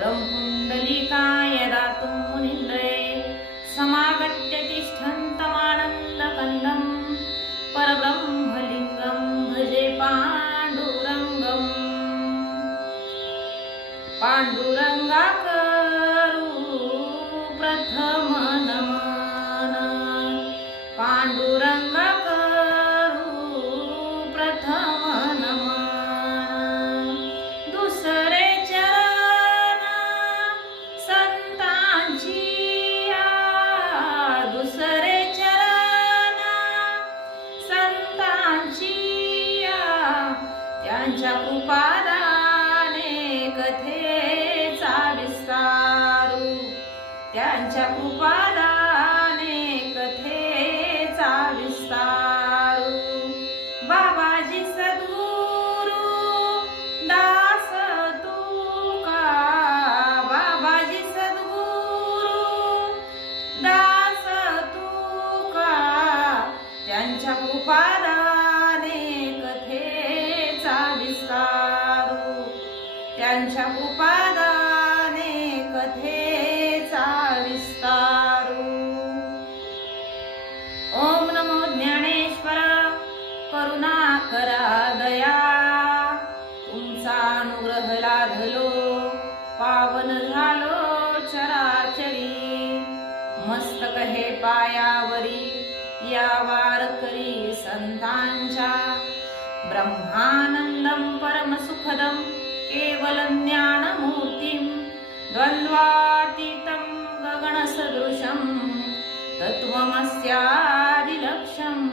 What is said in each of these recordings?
वरं पुण्डलीकाय दातुं मुनीन्द्रे समागत्य तिष्ठन्तमानन्दकन्दं परब्रह्मलिङ्गं भजे पाण्डुरङ्गम्। पाण्डुरङ्गाकरू प्रथम नमन, पाण्डुरङ्गाकरू प्रथम नमन। दुसरे चरण संतांची, दुसरे चरण संतांची, त्यांच्या कृपादाने कथेचा विस्तारू, त्यांच्या कृपादाने कथेचा विस्तारू। बाबाजी सद्गुरु दास तुका, बाबाजी सद्गुरु दास तुका, त्यांच्या कृपादाने कथेचा विस्तारू, त्यांच्या कृपादाने कथेचा विस्तारू। ओम नमो ज्ञानेश्वर करुणा करा दया, तुमचा अनुग्रह लाधलो पावन झालो चराचरी। मस्तक हे पायावरी या वारकरी संतांच्या, ब्रह्मानंदं परमसुखदं केवलं ज्ञानमूर्तिं, द्वन्द्वातीतं गगनसदृशं तत्त्वमस्यादिलक्ष्यम्,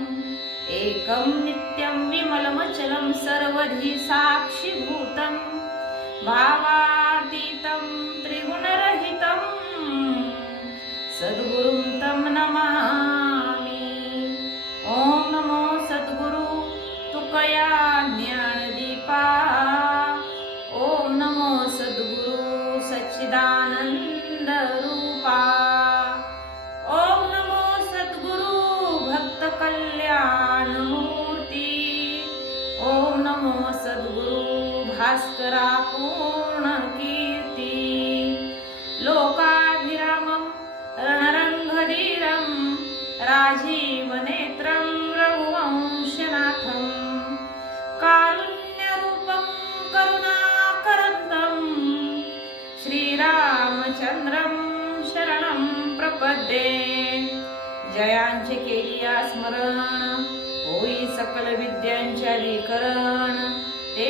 एकं नित्यं विमलमचलं सर्वधी साक्षिभूतं, भावातीतं त्रिगुणरहितं सद्गुरुं तं नमामि। ओम नमो सद्गुरु तुकया ज्ञानदीपा, ओम नमो सद्गुरु सच्चिदानंद रूपा, ओम नमो सद्गुरु भक्त कल्याण मूर्ती, ओम नमो सद्गुरु भास्करा पूर्ण कीर्ती। लोकाभिरामं रणरंगधीरं राजीवनेत्रं रघुवंशनाथं, कारुण्यरूपं करुणाकरन्दं श्रीरामचंद्रं शरणं प्रपद्ये। जयांचे केलिया स्मरण, होई सकल विद्यांचे अधिकरण, ते